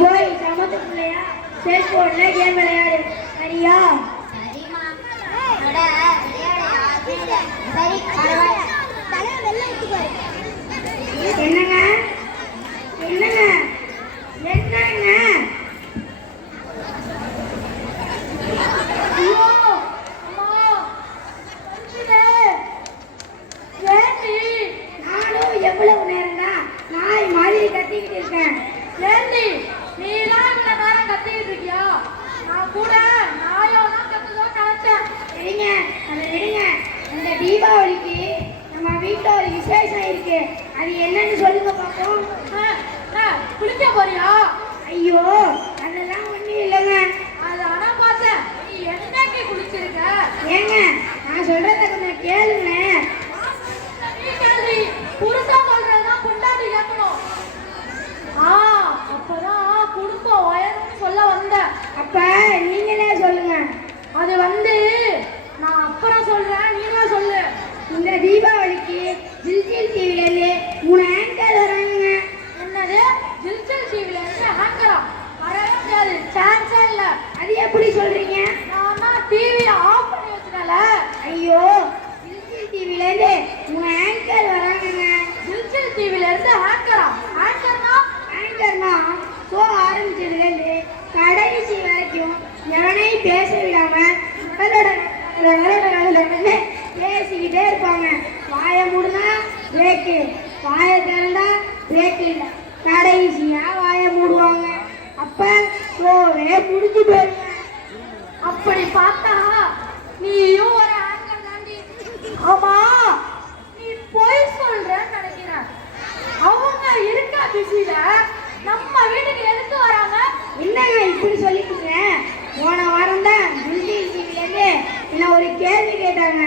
போய் சமத்துக்குள்ளையா செல்போன்ல கேம் விளையாடு. சரியா? என்னங்க என்னங்க என்னங்க? நானும் எவ்வளவு நேரம் தான் நாய் மாதிரி கத்திக்கிட்டு இருக்கேன். ஏண்டி நீ தான் இந்த நேரம் கத்திக்கிட்டு இருக்கியா? நான் கூட நாயோ தான் கத்துதோ நினைச்சேன். சரிங்க, அதை விடுங்க. இந்த தீபாவளிக்கு நம்ம வீட்டில் ஒரு விசேஷம் இருக்கு. அது என்னன்னு சொல்லுங்க பார்ப்போம். குளிக்க போறியா? ஐயோ, அதெல்லாம் ஒன்றும் இல்லைங்க. அது ஆனா பார்த்தேன். நீ என்னைக்கு குளிச்சிருக்க? ஏங்க, நான் சொல்றத கொஞ்சம் கேளுங்க. நீ கேள்வி புருஷா சொல்றதுதான் பொண்டாட்டி கேட்கணும். அப்பதான் குடும்பம் உயரும்னு சொல்ல வந்த. அப்ப நீங்களே சொல்லுங்க. அது வந்து நான் அப்புறம் சொல்றேன், நீங்க சொல்லு. இந்த தீபாவளிக்கு ஜில்ஜில் டிவிலேருந்து 3 ஆங்கர் வராங்க. என்னது? ஜில்ஜில் டிவில இருந்து ஆங்கரா? வரவே முடியாது, சான்ஸே இல்ல. அது எப்படி சொல்றீங்க? நான் டிவியை ஆஃப் பண்ணி வச்சனால. ஐயோ, ஜில்ஜில் டிவிலேருந்து 3 ஆங்கர் வராங்க. ஜில்ஜில் டிவில இருந்து ஆங்கரா? ஆங்கர்னா ஷோ ஆரம்பிச்சதுலேருந்து கடைசி வரைக்கும் எவனையும் பேச விடாம பேசிக்கிட்டே இருப்பாங்க. வாயை மூடுனா பிரேக்கு, வாயை திறந்தா பிரேக் இல்லை. கடைசியா வாயை மூடுவாங்க. அப்ப ஷோவே முடிஞ்சு போயிருங்க. அப்படி பார்த்தா நீயும் ஒரு ஆங்கர் தாண்டி. ஆமா, நீ போய் சொல்றேன்னு நினைக்கிறேன். அவங்க இருக்க பிஸில நம்ம வீட்டுக்கு எதுக்கு வராங்க? என்னங்க இப்படி சொல்லிட்டீங்க? போன வாரம் தான் ஜில்ஜில் டிவிலேருந்து என்ன ஒரு கேள்வி கேட்டாங்க.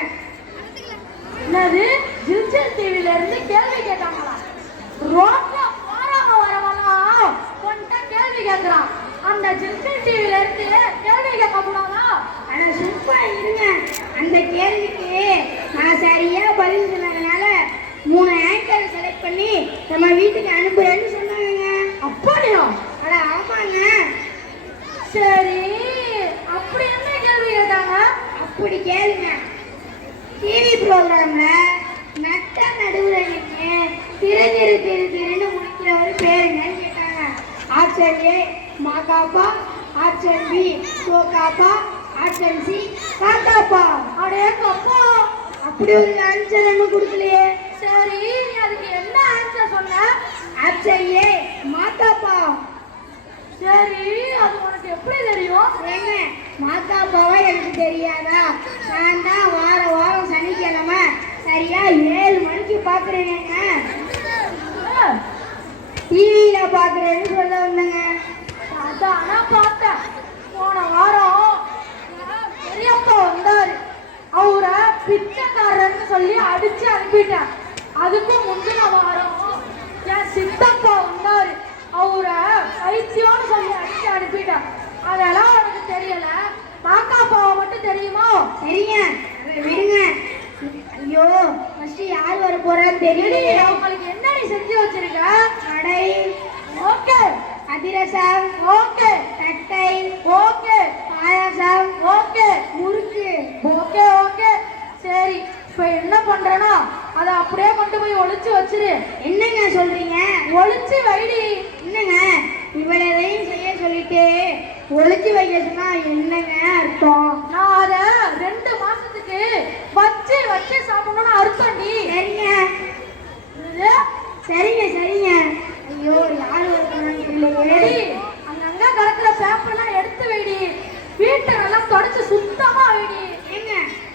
என்னது? ஜில்ஜில் டிவில இருந்து கேள்வி கேட்டாங்களா? ரோட்ல போறவங்க வரவெல்லாம் கொண்ட கேள்வி கேட்கிறான். அந்த ஜில்ஜில் டிவில இருந்து கேள்வி கேட்க கூடாதா? ஆனா சும்மா இருங்க. அந்த கேள்விக்கு நான் சரியா பதில் சொன்னதுனால 3 ஆங்கரை செலக்ட் பண்ணி நம்ம வீட்டுக்கு அனுப்புறேன்னு சொன்னாங்க. அப்படியா? அட ஆமாங்க. சரி, அப்படி என்ன கேள்வி கேட்டாங்க? அப்படி கேளுங்க. டிவி ப்ரோக்ராம்ல நட்ட நடுவுல நின்று திரு திரு திரு திருன்னு முடிக்கிற ஒரு பேருங்கன்னு கேட்டாங்க. ஆப்ஷன் ஏ மாகாப்பா, ஆப்ஷன் பி சோகாப்பா, ஆப்ஷன் சி காக்காப்பா. அடே கப்பா, அப்படி ஒரு ஆன்சர் ஒன்றும் கொடுக்கலையே. சரி, நீ அதுக்கு என்ன ஆன்சர் சொன்ன? Option A Makapa. சரி, அது உனக்கு எப்படி தெரியும்? ஏங்க, மாகாப்பாவா எனக்கு தெரியாதா? நான் தான் வார வாரம் சனிக்கிழமை சரியா 7 மணிக்கு பாக்குறேங்க. டிவியில பாக்குறேன்னு சொல்ல வந்தேங்க. அதானா பார்த்தேன். போன வாரம் பெரியப்பா வந்தாரு. அவரை பிச்சைக்காரன்னு சொல்லி அடிச்சு அனுப்பிட்டேன். அதுக்கும் முந்தின வாரம் என் சித்தப்பா வந்தாரு. அவரை பைத்தியம்னு சொல்லி அடிச்சு அனுப்பிட்டேன். அதெல்லாம் உனக்கு தெரியல, காக்காப்பாவை மட்டும் தெரியுமா? சரிங்க, அதை விடுங்க. ஐயோ, ஃபர்ஸ்ட் யார் வர போறான்னு தெரியல. அவங்களுக்கு என்னடி செஞ்சு வச்சிருக்க? கடை ஓகே, அதிரசம் ஓகே, தட்டை ஓகே, பாயாசம் ஓகே, முறுக்கு ஓகே ஓகே. சரி, இப்ப என்ன பண்றேன்னா அதை அப்படியே கொண்டு போய் ஒளிச்சு வச்சிரு. என்னங்க சொல்றீங்க? ஒளிச்சு வைடி. என்னங்க இவ்வளவையும் செய்ய சொல்லிட்டு ஒளிச்சு வைக்க சொன்னா என்னங்க அர்த்தம்? நான் அதை 2 மாசத்துக்கு வச்சு வச்சு சாப்பிடணும்னு அர்த்தம். நீ சரிங்க இது? சரிங்க சரிங்க. ஐயோ, யாரு வரணும்னு தெரியலையே. அங்கங்க கிடக்குற பேப்பர்லாம் எடுத்து வைடி. வீட்டை நல்லா தொடச்சு சுத்தமா வைடி. ஏங்க,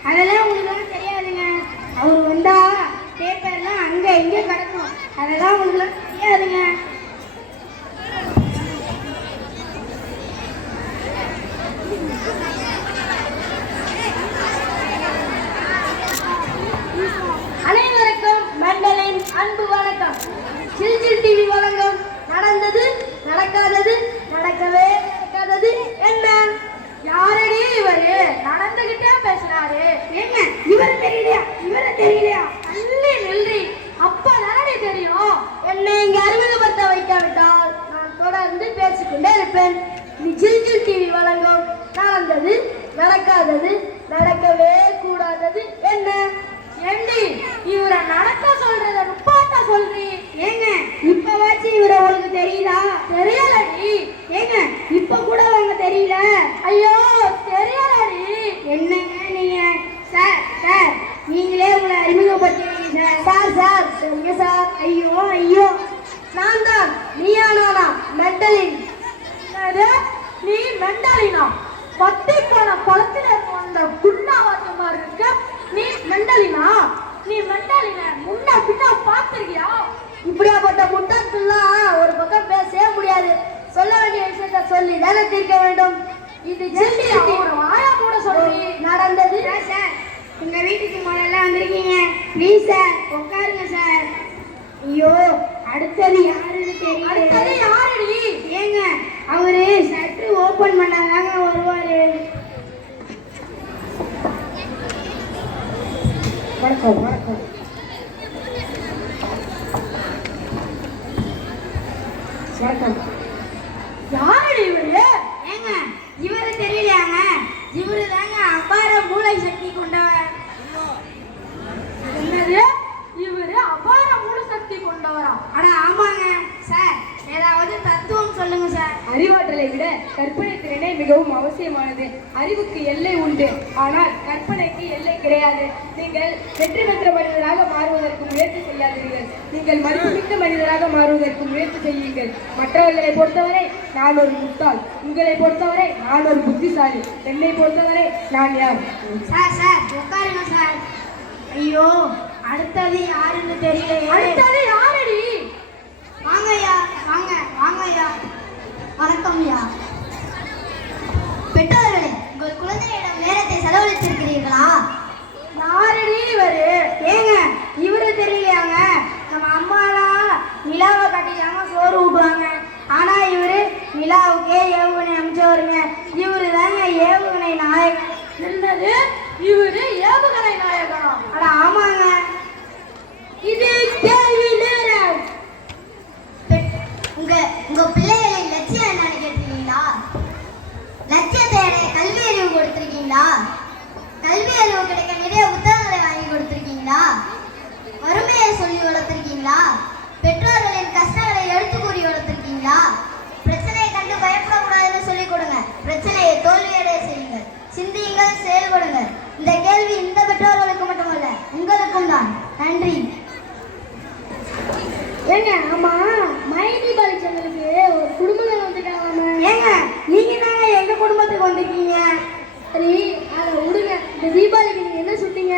அதெல்லாம் உங்களுக்கு தெரியாதுங்க. அவர் வந்தா பேப்பர்லாம் அங்க இங்க கிடக்கும். அதெல்லாம் உங்களுக்கு தெரியாதுங்க. அனைவருக்கும் மண்டலின் அன்பு வணக்கம். ஜில்ஜில் டிவி வழங்கும் நடந்தது நடக்காதது நடக்கவே நடக்காதது என்ன. யாரடி இவரு? நடந்துகிட்டே பேசுறாரு. ஏங்க, இவரை தெரியலையா? இவரை தெரியலையா? தள்ளி நில்றி. அப்ப தானே தெரியும். என்னை இங்க அறிமுகப்படுத்த வைக்காவிட்டால் நான் தொடர்ந்து பேசிக்கொள்வேன். கொண்டே இருப்பேன். ஜில் ஜில் டிவி வழங்கும் நடந்தது நடக்காதது நடக்கவே கூடாதது என்ன ஏண்டி இவரை நடக்க சொல்றத நுப்பாட்டா சொல்றீ? ஏங்க இப்பவாச்சும் இவரை உங்களுக்கு தெரியுதா? தெரியலடி. ஏங்க இப்ப கூட அவங்க தெரியல? ஐயோ தெரியலடி. என்னங்க நீங்க? சார் சார் நீங்களே உங்களை அறிமுகப்படுத்துவீங்க சார். சார் சார் சரிங்க சார். ஐயோ ஐயோ நான் தான். நீயா நானா? மெண்டலின். நீ மெண்டலினா? பத்தி போன குளத்துல கொண்ட குண்டாவாத்த மாதிரி இருக்க. நீ மெண்டலினா? நீ மெண்டலின முன்ன பின்ன பாத்திருக்கியா? இப்படியாப்பட்ட முட்டாள்லாம் ஒரு பக்கம் பேசவே முடியாது. சொல்ல வேண்டிய விஷயத்த சொல்லி தானே தீர்க்க வேண்டும். இது ஜெல்லி ஒரு வாயா கூட சொல்லி நடந்தது. சார் உங்க வீட்டுக்கு முதல்ல வந்திருக்கீங்க. ப்ளீஸ் சார் உட்காருங்க சார். ஐயோ அடுத்தது யாருன்னு தெரியல. அடுத்தது யாருடி? ஏங்க அவரு சற்று ஓபன் பண்ணாதாங்க வருவாரு. வணக்கம் வணக்கம். வணக்கம். யாருடி இவரு? ஏங்க இவரு தெரியலையாங்க? இவரு தாங்க அபார மூளை சக்தி கொண்டவர். என்னது? இவரு அபார முழு சக்தி கொண்டவரா? அட ஆமாங்க சார். ஏதாவது தத்துவம் சொல்லுங்க சார். அறிவாற்றலை விட கற்பனை திறனே மிகவும் அவசியமானது. அறிவுக்கு எல்லை உண்டு, ஆனால் கற்பனைக்கு எல்லை கிடையாது. நீங்கள் வெற்றி பெற்ற மனிதராக மாறுவதற்கு முயற்சி செய்யாதீர்கள். நீங்கள் மதிப்புமிக்க மனிதராக மாறுவதற்கு முயற்சி செய்யுங்கள். மற்றவர்களை பொறுத்தவரை நான் ஒரு முட்டாள், உங்களை பொறுத்தவரை நான் ஒரு புத்திசாலி, என்னை பொறுத்தவரை நான் யார்? சார் சார் உட்காருங்க சார். ஐயோ அடுத்தது யாருன்னு தெரியல. அடுத்தது யாருடி? வாங்கய்யா வாங்க வாங்கய்யா. வணக்கம் ஐயா. பெற்றோர்களே உங்கள் குழந்தைகளிடம் நேரத்தை செலவழித்திருக்கிறீர்களா? யாருடி இவரு? ஏங்க இவரு தெரியலையாங்க? நம்ம அம்மாலாம் நிலாவை கட்டிக்காம சோறு ஊட்டுவாங்க. ஆனா இவரு நிலாவுக்கே ஏவுகணை அமைச்சவருங்க. இவரு தாங்க ஏவுகணை நாயகன். என்னது? இவரு ஏவுகணை நாயகனா? அட ஆமாங்க. இது கேள்வி நேரம். உங்க பிள்ளைகளின் லட்சியம் என்னன்னு கேட்டிருக்கீங்களா? லட்சியத்தை அடைய கல்வி அறிவு கொடுத்திருக்கீங்களா? கல்வி அறிவு கிடைக்க நிறைய புத்தகங்களை வாங்கி கொடுத்திருக்கீங்களா? வறுமையை சொல்லி வளர்த்திருக்கீங்களா? பெற்றோர்களின் கஷ்டங்களை எடுத்து கூறி வளர்த்திருக்கீங்களா? பிரச்சனையை கண்டு பயப்படக்கூடாதுன்னு சொல்லிக் கொடுங்க. பிரச்சனையை தோல்வியடைய செய்யுங்கள். சிந்தியுங்கள், செயல்படுங்கள். இந்த கேள்வி இந்த பெற்றோர்களுக்கு மட்டுமல்ல, உங்களுக்கும் தான். நன்றி. ஏங்க ஆமா மைதி பாலி சேனலுக்கு ஒரு குடும்பங்கள் வந்துட்டாங்க. ஏங்க நீங்க தாங்க எங்க குடும்பத்துக்கு வந்திருக்கீங்க. சரி அதை விடுங்க. இந்த தீபாவளிக்கு நீங்க என்ன சுட்டீங்க?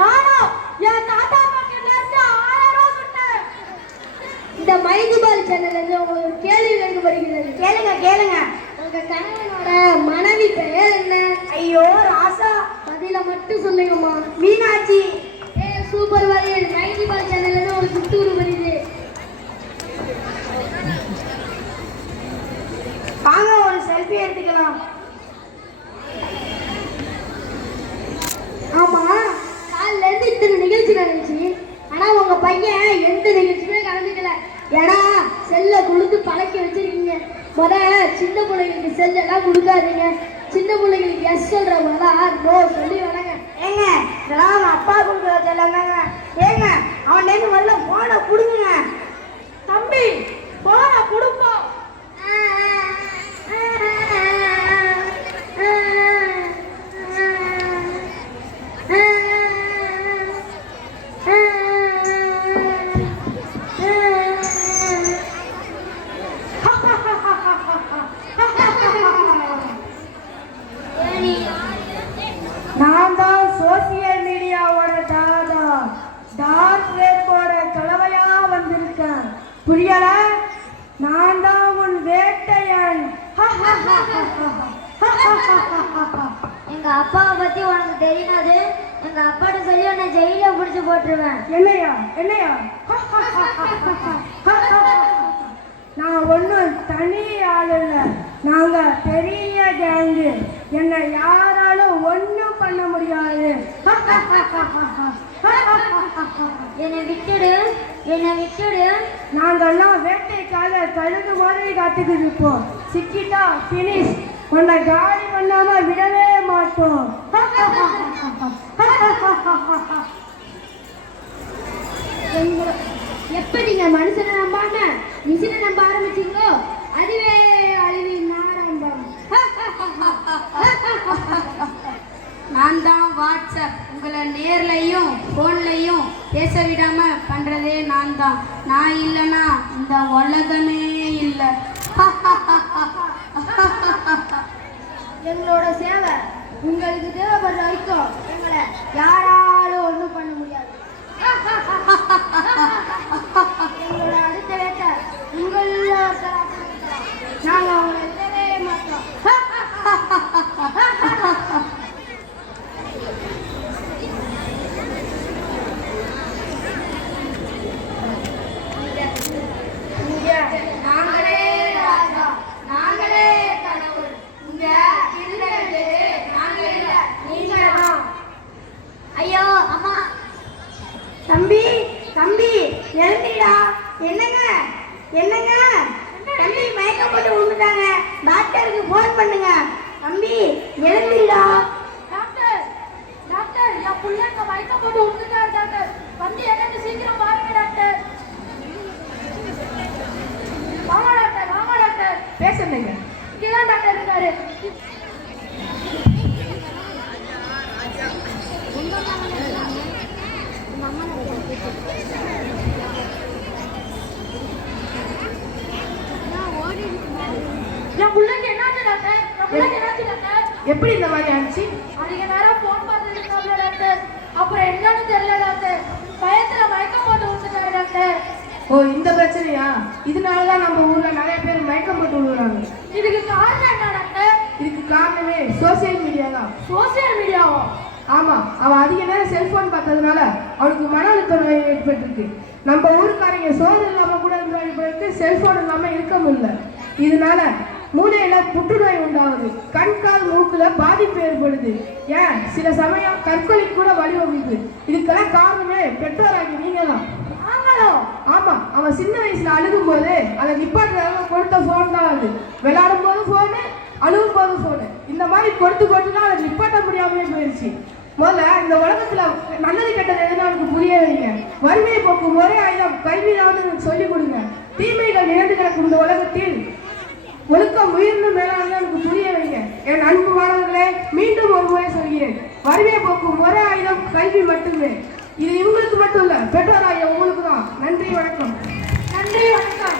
நானும் என் தாத்தா பாக்கெட்ல இருந்து 1000 ரூபாய் சுட்டேன். இந்த மைதிபால் சேனல்ல இருந்து உங்களுக்கு ஒரு கேள்வி கேட்க வருகிறது. கேளுங்க கேளுங்க. உங்க கணவனோட மனைவி பெயர் என்ன? ஐயோ ராசா. பதில மட்டும் சொல்லுங்கம்மா. மீனாட்சி. சூப்பர் வரையல். மைதிபால் சேனல்ல இருந்து ஒரு சுட்டூர் வருது. வாங்க ஒரு செல்ஃபி எடுத்துக்கலாம். ஆமா காலைல இருந்து இத்தனை நிகழ்ச்சி நடந்துச்சு. ஆனா உங்க பையன் எந்த நிகழ்ச்சியுமே கலந்துக்கல. ஏன்னா செல்ல கொடுத்து பழக்கி வச்சிருக்கீங்க. சின்ன பிள்ளைங்களுக்கு செல்லெல்லாம் கொடுக்காதீங்க. சின்ன பிள்ளைங்களுக்கு எஸ் சொல்றவங்களா நோ சொல்லி வணங்க. ஏங்க இதெல்லாம் அப்பா கொடுக்குற செல்லங்க. ஏங்க அவன் முதல்ல போனை கொடுங்க. தம்பி போன கொடுப்போம். நான் தான் சோசியல் மீடியாவோட தாதா. டார்க் வெப்போட கலவையா வந்திருக்கேன். புரியல? நான் தான் உன் வேட்டையன். எங்க அப்பாவை பத்தி உனக்கு தெரியாது. எங்க அப்பாட்ட சொல்லி உன்னை ஜெயில பிடிச்சு போட்டுருவேன். என்னையா என்னையா? நான் ஒன்றும் தனி ஆள் இல்லை. நாங்க பெரிய கேங்கு. என்னை யாராலும் ஒன்றும் பண்ண முடியாது. என்னை விட்டுடு. என்னை விட்டுடு. நாங்கெல்லாம் வேட்டைக்காக கழுகு மாதிரி காத்துக்கிட்டு இருப்போம். சிக்கிட்டா ஃபினிஷ். உன்னை காலி பண்ணாம விடவே மாட்டோம். எப்ப நீங்க மனுஷனை நம்பாம மிஷினை நம்ப ஆரம்பிச்சீங்களோ அதுவே அழிவின் ஆரம்பம். நான் தான் வாட்ஸ்அப் உங்களை நேர்லையும் ஃபோன்லையும் பேச விடாம பண்றதே நான் தான். நான் இல்லைன்னா இந்த உலகமே இல்லை. எங்களோட சேவை உங்களுக்கு தேவைப்படுற வரைக்கும் எங்களை யாராலும் ஒண்ணும் பண்ண முடியாது. எங்களோட அடுத்த வேட்டை உங்கள நாங்க அவங்களை விடவே மாட்டோம். நாங்களே ராஜா, நாங்களே கடவுள். இங்க இல்லது நாங்க இல்ல, நீங்க தான். ஐயோ அம்மா. தம்பி தம்பி எழுந்திடா. என்னங்க என்னங்க தம்பி மயக்கம் போட்டு விழுந்துட்டாங்க. டாக்டருக்கு ஃபோன் பண்ணுங்க. தம்பி எழுந்திடா. டாக்டர் டாக்டர் என் பிள்ளைங்க மயக்கம் போட்டு விழுந்துட்டாரு டாக்டர். வந்து என்னன்னு சீக்கிரம் பாருங்க டாக்டர். வாங்க டாக்டர், வாங்க டாக்டர். பேசுறீங்க. இங்கதான் டாக்டர் இருக்காரு. என் பிள்ளைக்கு என்னாச்சு டாக்டர்? என் பிள்ளைக்கு என்னாச்சு டாக்டர்? எப்படி இந்த மாதிரி ஆச்சு? அதிக நேரம் போன் பார்த்துட்டு இருக்காங்க டாக்டர். அப்புறம் என்னன்னு தெரியல டாக்டர். பயத்துல மயக்கம் போட்டு விழுந்துட்டாரு டாக்டர். ஓ, இந்த பிரச்சனையா? இதனாலதான் நம்ம ஊர்ல நிறைய பேர் மயக்கம் போட்டு விழுறாங்க. இதுக்கு காரணம் என்ன டாக்டர்? இதுக்கு காரணமே சோசியல் மீடியா தான். சோசியல் மீடியாவா? ஆமா, அவன் அதிக நேரம் செல்போன் பார்த்ததுனால அவனுக்கு மன அழுத்த நோய் ஏற்பட்டிருக்கு. நம்ம ஊருக்காரங்க சோறு இல்லாம கூட இருக்கிற செல்போன் இல்லாம இருக்க முடியல. இதனால மூளையில புற்றுநோய் உண்டாகுது. கண் கால் மூக்குல பாதிப்பு ஏற்படுது. ஏன் சில சமயம் தற்கொலை கூட வழிவகுக்குது. இதுக்கெல்லாம் காரணமே பெற்றோராகி நீங்க தான். ஆமா, அவன் சின்ன வயசுல அழுகும் போது அதை நிப்பாட்டுறதாக கொடுத்த போன் தான் அது. விளையாடும் போது போனு, அழுகும் போது போனு, இந்த மாதிரி கொடுத்து கொடுத்துதான் அதை நிப்பாட்ட முடியாமலே போயிடுச்சு. முதல்ல இந்த உலகத்துல நல்லது கெட்டது எதுன்னு அவனுக்கு புரிய வைங்க. வறுமையை போக்கும் ஒரே ஆயுதம் கல்வியாவது சொல்லிக் கொடுங்க. தீமைகள் நிறைந்து கிடக்கும் இந்த உலகத்தில் ஒழுக்கம் உயிர்ந்து மேலானது எனக்கு புரிய வைங்க. என் அன்பு மாணவர்களே, மீண்டும் ஒரு முறை சொல்கிறேன், வறுமையை போக்கும் ஒரே ஆயுதம் கல்வி மட்டுமே. இது இவங்களுக்கு மட்டும் இல்ல, பெற்றோராய உங்களுக்கு தான். நன்றி, வணக்கம். நன்றி, வணக்கம்.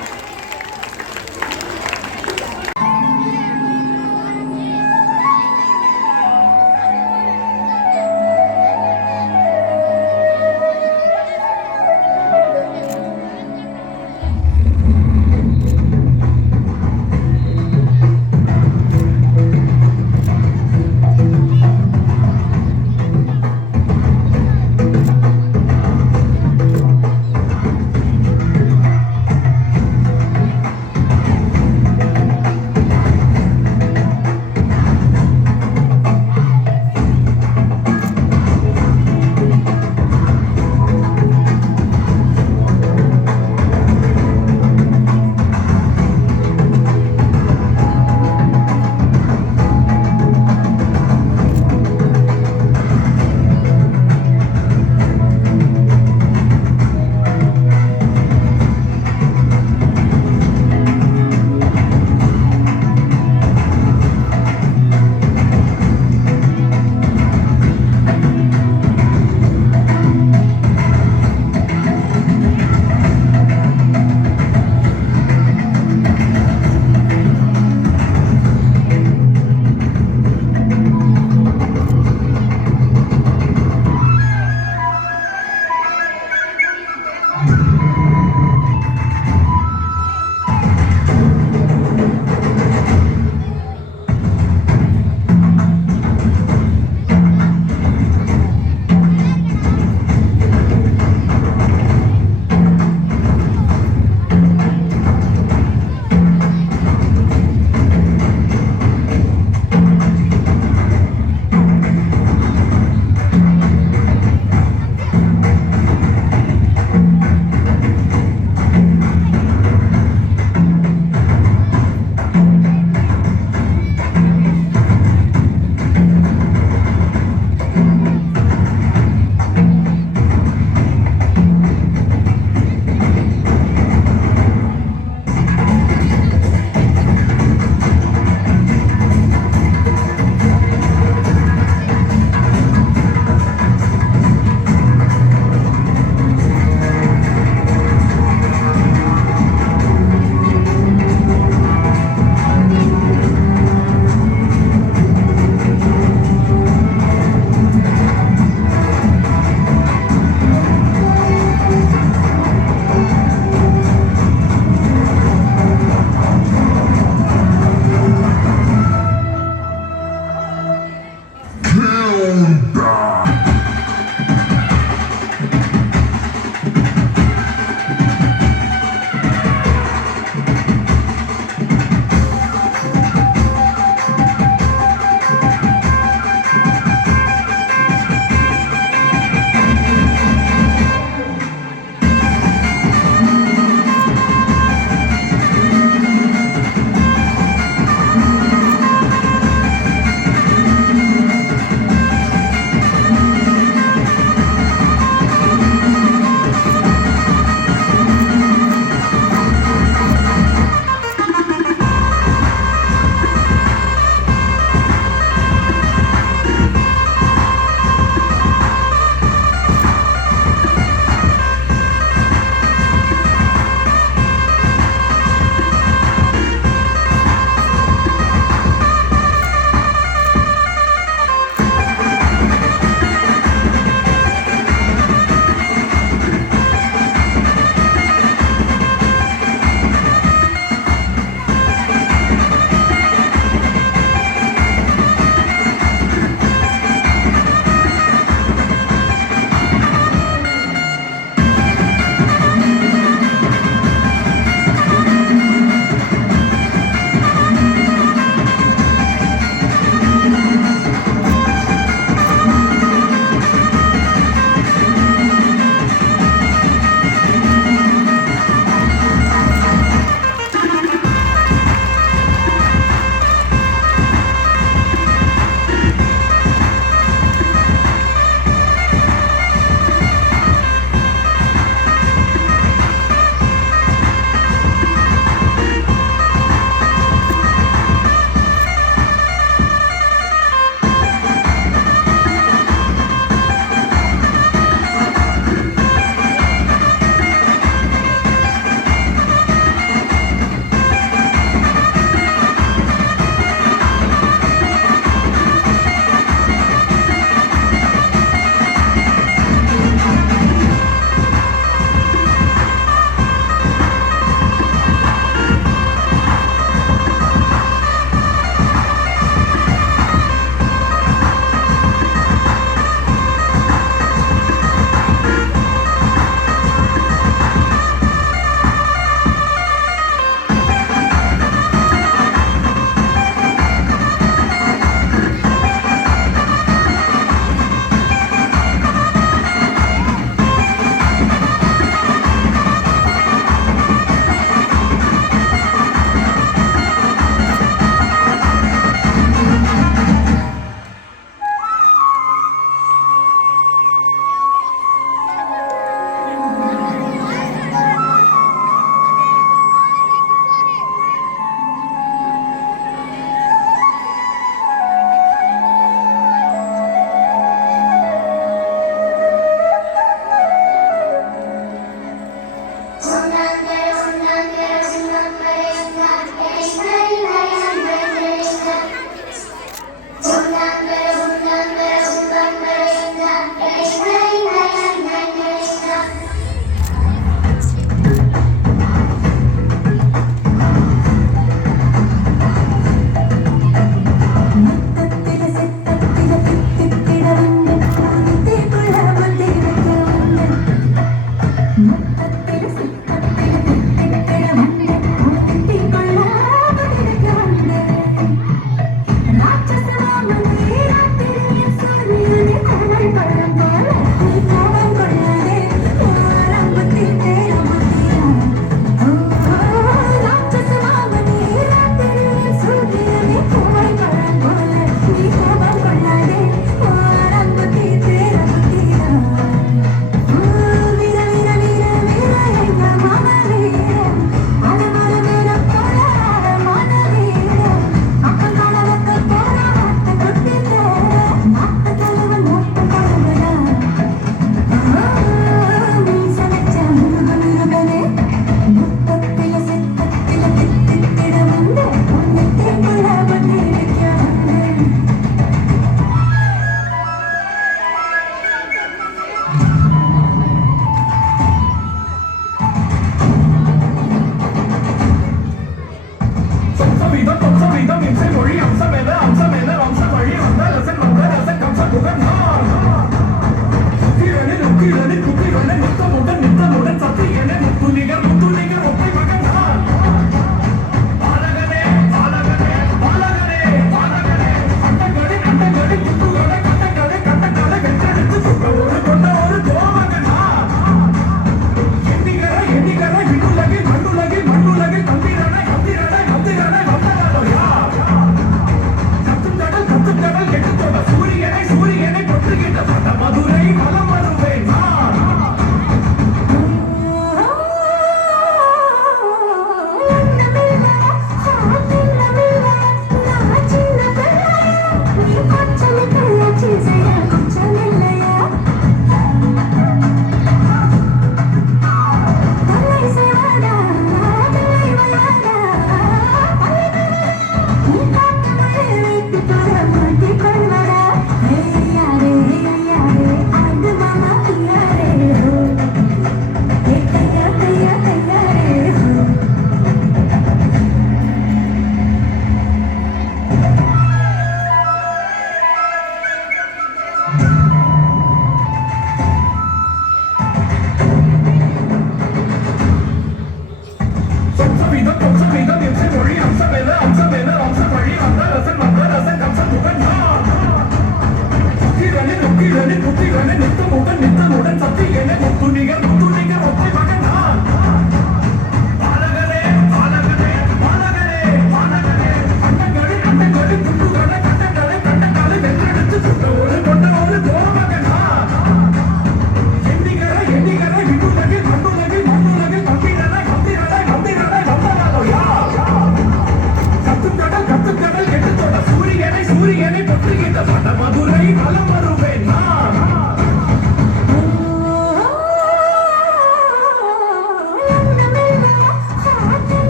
கத்துக்கடல் கெட்டு தொட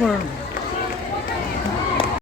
போகணும்.